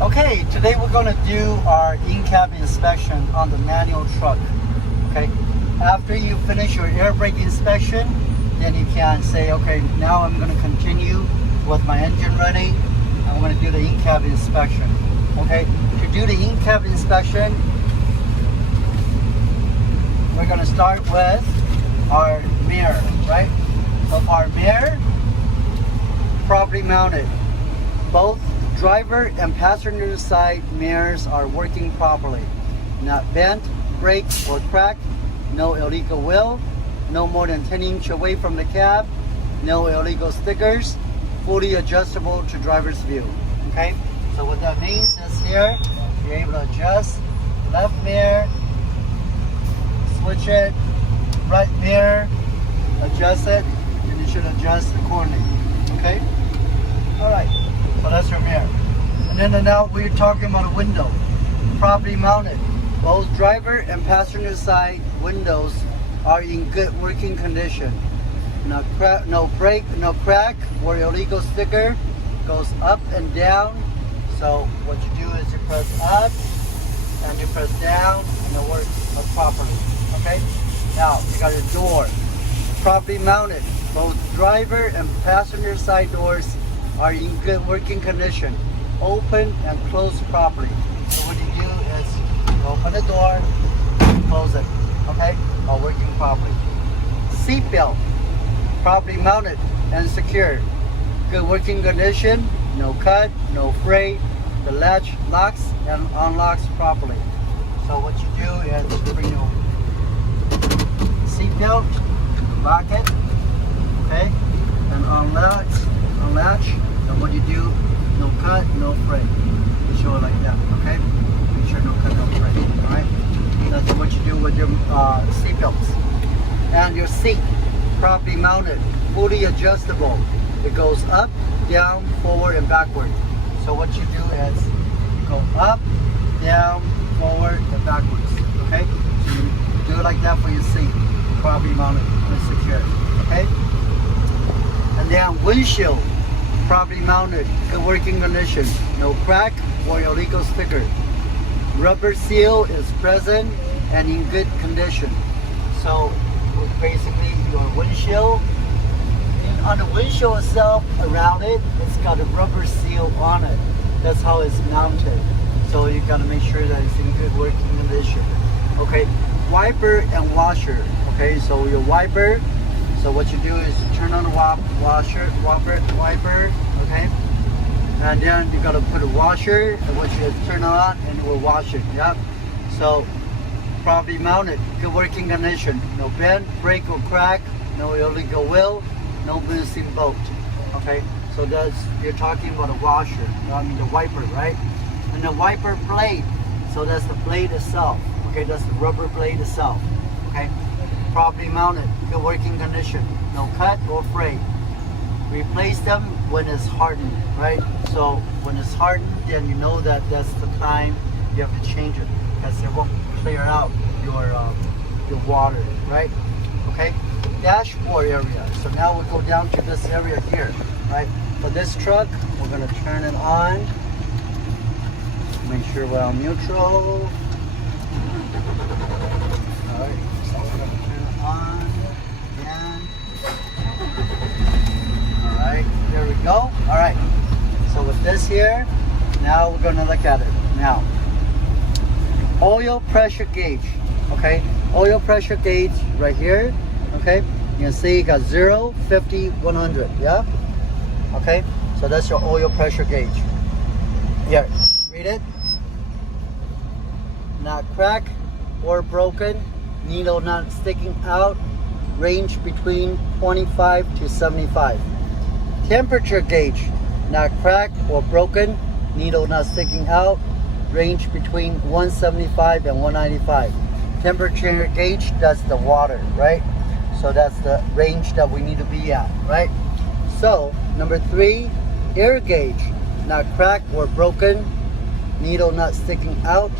Okay, today we're going to do our in-cab inspection on the manual truck. Okay, after you finish your air brake inspection, then you can say, okay, now I'm going to continue with my engine running. I'm going to do the in-cab inspection. Okay, to do the in-cab inspection, we're going to start with our mirror, right? So our mirror, properly mounted. Both driver and passenger side mirrors are working properly. Not bent, break, or crack. No illegal wheel. No more than 10 inches away from the cab. No illegal stickers. Fully adjustable to driver's view. Okay? So what that means is here, you're able to adjust left mirror, switch it, right mirror, adjust it, and you should adjust accordingly. Okay? Alright. So that's your mirror. And then now we're talking about a window. Properly mounted. Both driver and passenger side windows are in good working condition. No break, no crack or illegal sticker. Goes up and down. So what you do is you press up and you press down and it works properly. Okay? Now you got your door. Properly mounted. Both driver and passenger side doors are in good working condition, open and closed properly. So what you do is you open the door, close it, okay? All working properly. Seat belt, properly mounted and secure. Good working condition, no cut, no fray. The latch locks and unlocks properly. So what you do is you bring your seat belt, lock it, okay? And unlatch. And what you do, no cut, no fray. You show it like that, okay? Make sure no cut, no fray, alright? That's what you do with your seat belts. And your seat, properly mounted, fully adjustable. It goes up, down, forward, and backward. So what you do is, you go up, down, forward, and backwards, okay? So you do it like that for your seat, properly mounted and secure, okay? And then windshield, properly mounted, good working condition, no crack or illegal sticker. Rubber seal is present and in good condition. So basically your windshield, and on the windshield itself, around it, it's got a rubber seal on it. That's how it's mounted. So you gotta make sure that it's in good working condition. Okay, wiper and washer. Okay, so your wiper, so what you do is you turn on the wiper, okay? And then you gotta put a washer, and what you turn on, and it will wash it, yeah? So, properly mounted, good working condition. No bend, break, or crack, no illegal wheel, no missing bolt, okay? So that's, you're talking about a washer, I mean the wiper, right? And the wiper blade, so that's the blade itself, okay? That's the rubber blade itself, okay? Properly mounted, good working condition, no cut or fray. Replace them when it's hardened, right? So when it's hardened, then you know that that's the time you have to change it, because it won't clear out your water, right? Okay, dashboard area. So now we go down to this area here, right? For this truck, we're gonna turn it on. Make sure we're on neutral. All right. On and all right, there we go. All right, so with this here, now we're going to look at it. Now, oil pressure gauge. Okay, oil pressure gauge right here. Okay, you can see you got 0, 50, 100. Yeah. Okay, so that's your oil pressure gauge. Here, read it. Not cracked or broken. Needle not sticking out, range between 25 to 75. Temperature gauge, not cracked or broken, needle not sticking out, range between 175 and 195. Temperature gauge, that's the water, right? So that's the range that we need to be at, right? So, number 3, air gauge, not cracked or broken, needle not sticking out,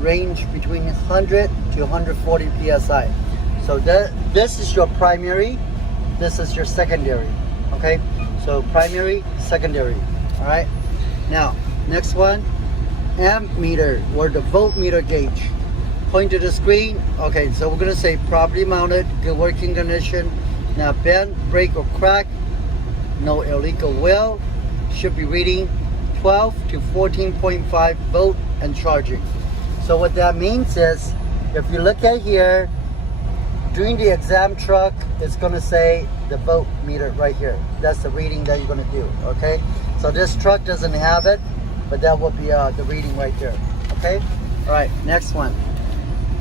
range between 100 to 140 psi. So this is your primary, this is your secondary. Okay, so primary, secondary. All right, now next one, amp meter or the voltmeter gauge. Point to the screen. Okay, so we're gonna say properly mounted, good working condition, not bent, break or crack, no illegal wheel, should be reading 12 to 14.5 volt and charging. So what that means is, if you look at here, during the exam truck, it's gonna say the voltmeter right here. That's the reading that you're gonna do, okay? So this truck doesn't have it, but that will be the reading right there, okay? All right, next one.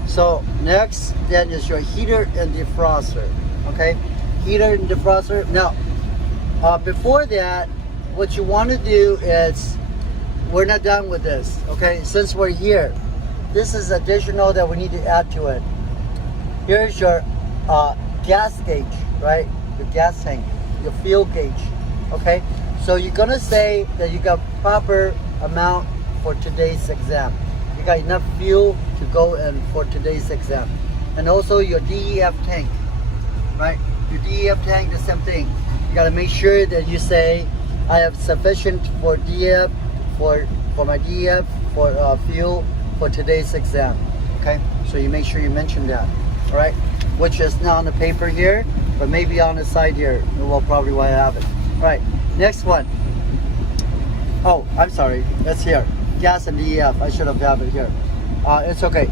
So next then is your heater and defroster, okay? Heater and defroster. Now, before that, what you want to do is, we're not done with this, okay? Since we're here, this is additional that we need to add to it. Here's your gas gauge, right? Your gas tank, your fuel gauge, okay? So you're gonna say that you got proper amount for today's exam. You got enough fuel to go in for today's exam. And also your DEF tank, right? Your DEF tank, the same thing. You gotta make sure that you say, I have sufficient for DEF, for my DEF, for fuel for today's exam, okay? So you make sure you mention that, all right? Which is not on the paper here, but maybe on the side here. Well, probably why I have it. All right, next one. Oh, I'm sorry, that's here. Gas and DEF, I should have had it here. It's okay.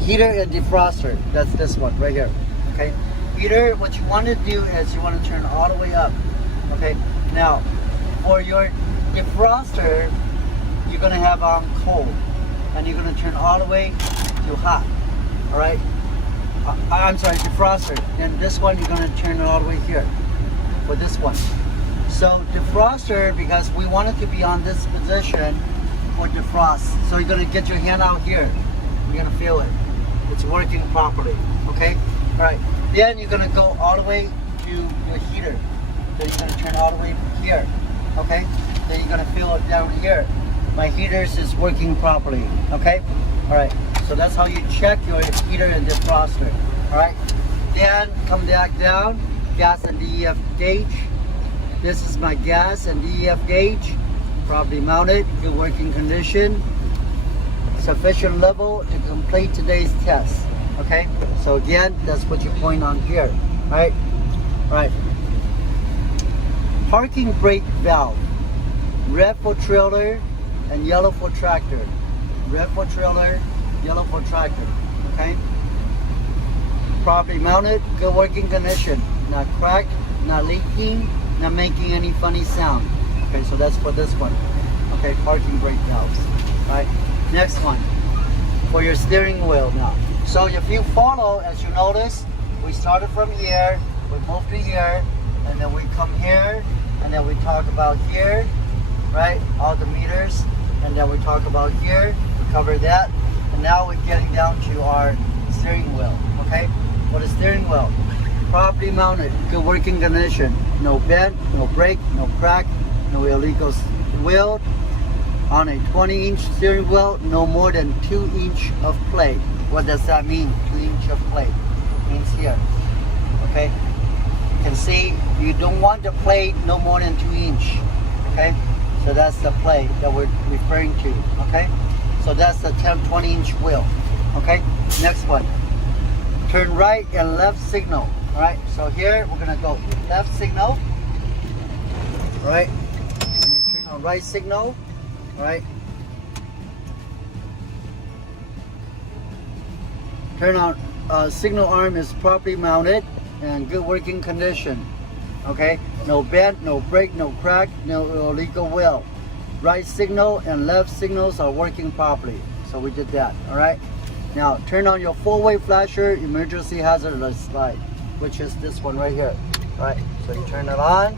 Heater and defroster, that's this one right here, okay? Heater, what you want to do is you want to turn all the way up, okay? Now, for your defroster, you're going to have on cold, and you're going to turn all the way to hot, all right? I'm sorry, defroster. And this one, you're going to turn it all the way here for this one. So defroster, because we want it to be on this position, for defrost. So you're gonna get your hand out here. You're gonna feel it. It's working properly. Okay? Alright. Then you're gonna go all the way to your heater. Then you're gonna turn all the way here. Okay? Then you're gonna feel it down here. My heaters is working properly. Okay? Alright. So that's how you check your heater and defroster. Alright? Then come back down. Gas and DEF gauge. This is my gas and DEF gauge. Properly mounted, good working condition, sufficient level to complete today's test. Okay, so again, that's what you point on here. Right, right. Parking brake valve, red for trailer and yellow for tractor. Red for trailer, yellow for tractor. Okay, properly mounted, good working condition, not cracked, not leaking, not making any funny sound. Okay, so that's for this one. Okay, parking brake valves. Right. Next one, for your steering wheel now. So if you follow, as you notice, we started from here, we moved to here, and then we come here, and then we talk about here, right? All the meters, and then we talk about here, we cover that, and now we're getting down to our steering wheel. Okay, for the steering wheel, properly mounted, good working condition, no bend, no break, no crack, no illegal wheel. On a 20-inch steering wheel, no more than 2 inch of plate. What does that mean? 2 inch of plate means here. Okay, you can see you don't want the plate no more than 2 inch. Okay, so that's the plate that we're referring to. Okay, so that's the 20-inch wheel. Okay, next one. Turn right and left signal. All right, so here we're gonna go left signal. All right. Right signal, right? Turn on, signal arm is properly mounted and good working condition. Okay, no bend, no break, no crack, no illegal wheel. Right signal and left signals are working properly. So we did that, all right? Now turn on your four-way flasher, emergency hazardous light, which is this one right here, right? So you turn it on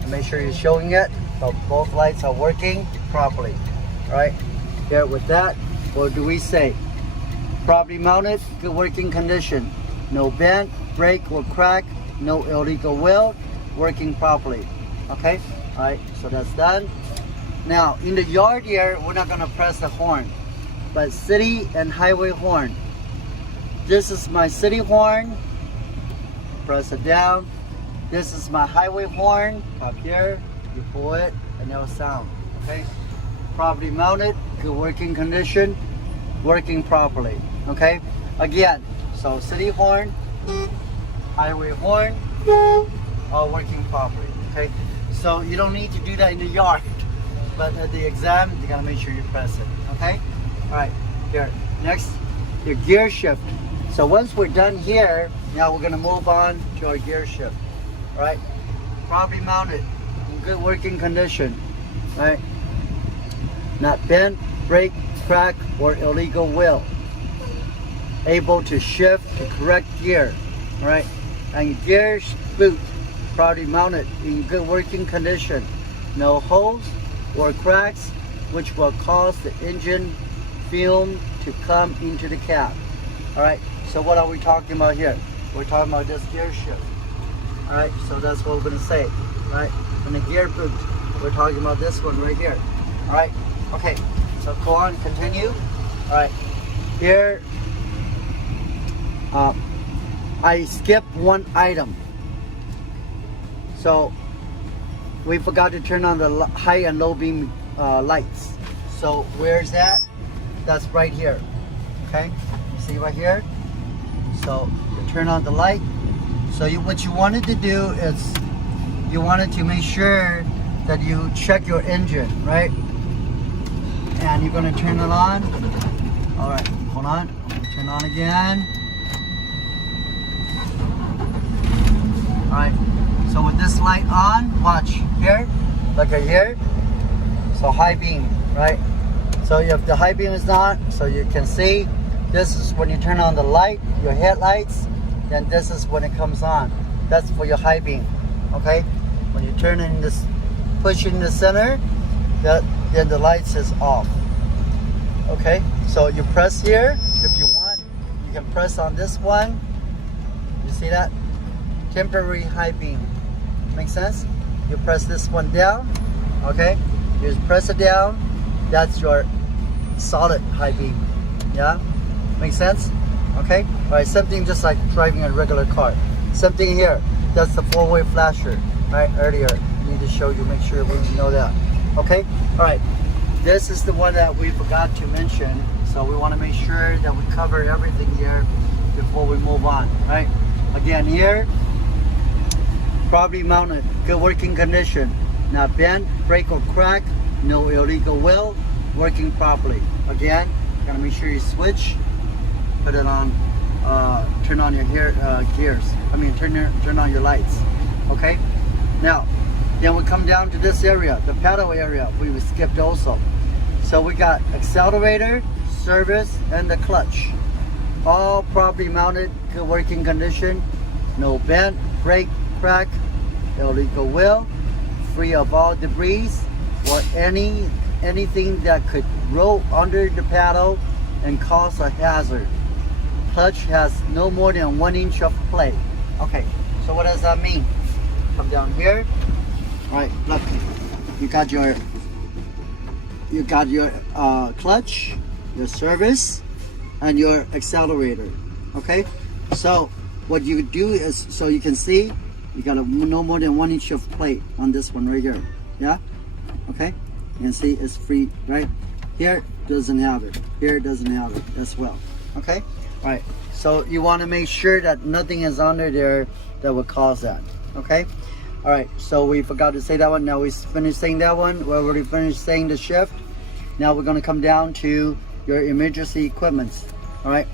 and make sure you're showing it. So both lights are working properly. Right here with that, what do we say? Properly mounted, good working condition. No bend, break or crack, no illegal wheel, working properly. Okay, all right, so that's done. Now in the yard here, we're not gonna press the horn, but city and highway horn. This is my city horn, press it down. This is my highway horn, up here. You pull it and it'll sound. Okay, properly mounted, good working condition, working properly. Okay, again, so city horn, highway horn, all working properly. Okay, so you don't need to do that in the yard, but at the exam you gotta make sure you press it. Okay, all right, here next, your gear shift. So once we're done here, now we're gonna move on to our gear shift. All right, properly mounted, in good working condition. All right, not bent, break, crack, or illegal wheel. Able to shift to correct gear. All right, and gear boot, properly mounted, in good working condition. No holes or cracks which will cause the engine fume to come into the cab. All right, so what are we talking about here? We're talking about this gear shift. All right, so that's what we're gonna say. All right, and the gear boot, we're talking about this one right here. All right, okay, so go on, continue. All right, here, I skipped one item. So we forgot to turn on the high and low beam lights. So where's that? That's right here. Okay, see right here. So you turn on the light. So what you wanted to do is you wanted to make sure that you check your engine, right? And you're gonna turn it on. All right, hold on. Turn on again. All right. So with this light on, watch here, look at here. So high beam, right? So if the high beam is on, so you can see, this is when you turn on the light, your headlights, then this is when it comes on. That's for your high beam, okay? When you turn in this, push in the center, then the lights is off. Okay, so you press here, if you want, you can press on this one. You see that? Temporary high beam. Make sense? You press this one down, okay? You just press it down, that's your solid high beam. Yeah? Make sense? Okay? Alright, something just like driving a regular car. Something here, that's the four-way flasher. Alright, earlier, I need to show you, make sure we know that. Okay? Alright, this is the one that we forgot to mention, so we want to make sure that we cover everything here before we move on. Right? Again, here, properly mounted, good working condition, not bent, break or crack, no illegal wheel, working properly. Again, gotta make sure you switch, put it on, turn on your gears. I mean, turn on your lights. Okay. Now, then we come down to this area, the pedal area. We skipped also. So we got accelerator, service, and the clutch. All properly mounted, good working condition, no bent, break, crack, illegal wheel, free of all debris or anything that could roll under the pedal and cause a hazard. Clutch has no more than 1 inch of play. Okay, so what does that mean? Come down here. All right, look, you got your clutch, your service, and your accelerator. Okay, so what you do is, so you can see, you got no more than 1 inch of plate on this one right here. Yeah. Okay. You can see it's free, right? Here doesn't have it. Here doesn't have it as well. Okay. All right. So you want to make sure that nothing is under there that would cause that. Okay. All right. So we forgot to say that one. Now we finished saying that one. We already finished saying the shift. Now we're going to come down to your emergency equipments. All right.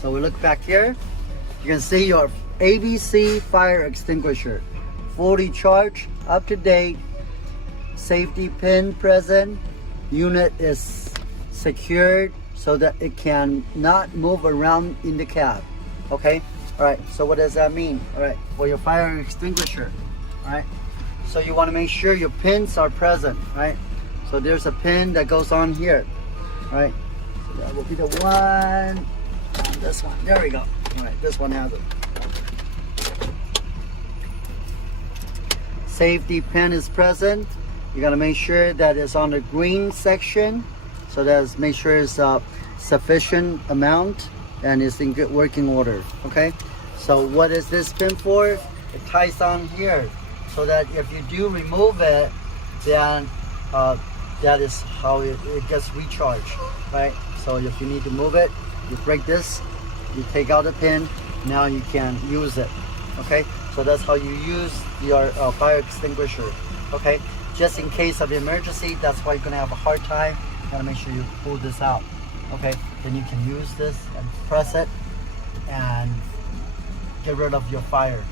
So we look back here. You can see your ABC fire extinguisher, fully charged, up to date, safety pin present, unit is secured so that it can not move around in the cab. Okay, all right, so what does that mean? All right, for your fire extinguisher, all right, so you want to make sure your pins are present, right? So there's a pin that goes on here, all right, so that will be the one on this one. There we go. All right, this one has it. Safety pin is present. You gotta make sure that it's on the green section, so that's make sure it's sufficient amount and it's in good working order. Okay, so what is this pin for? It ties on here, so that if you do remove it, then that is how it gets recharged, right? So if you need to move it, you break this, you take out the pin, now you can use it, okay? So that's how you use your fire extinguisher, okay? Just in case of emergency, that's why you're gonna have a hard time. You gotta make sure you pull this out, okay? Then you can use this and press it and get rid of your fire,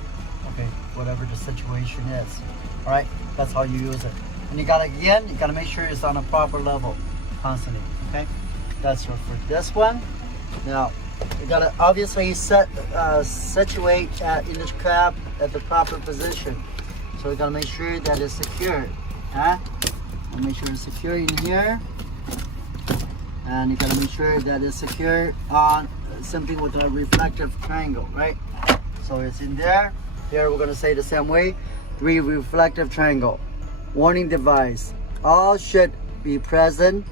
okay? Whatever the situation is, all right? That's how you use it. And you gotta make sure it's on a proper level constantly, okay? That's for this one. Now, you gotta obviously situate in the cab at the proper position. So we gotta make sure that it's secure, huh? And make sure it's secure in here. And you gotta make sure that it's secure on something with a reflective triangle, right? So it's in there. Here we're gonna say the same way. 3 reflective triangle. Warning device. All should be present,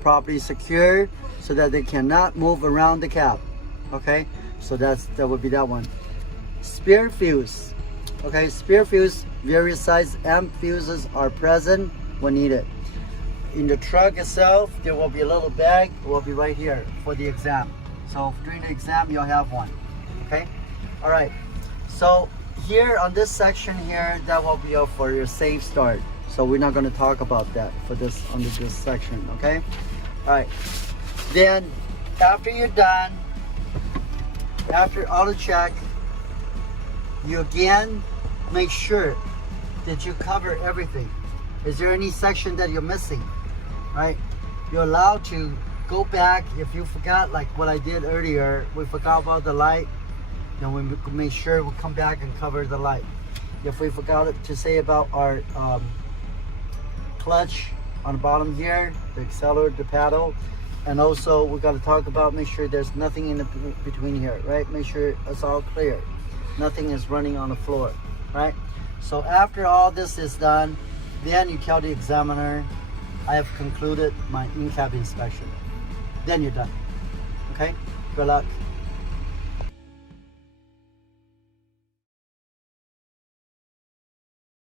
properly secure, so that they cannot move around the cab. Okay, so that would be that one. Spare fuse. Okay, spare fuse, various size amp fuses are present when needed. In the truck itself, there will be a little bag. It will be right here for the exam. So during the exam, you'll have one. Okay, all right. So here on this section here, that will be for your safe start. So we're not going to talk about that for this under this section. Okay, all right. Then after you're done, after auto check, you again make sure that you cover everything. Is there any section that you're missing? Right? You're allowed to go back if you forgot, like what I did earlier. We forgot about the light. Then we make sure we come back and cover the light. If we forgot to say about our clutch on the bottom here, the accelerator, the paddle, and also we got to talk about make sure there's nothing in the between here, right? Make sure it's all clear, nothing is running on the floor, right? So after all this is done, then you tell the examiner, I have concluded my in-cab inspection. Then you're done. Okay, good luck.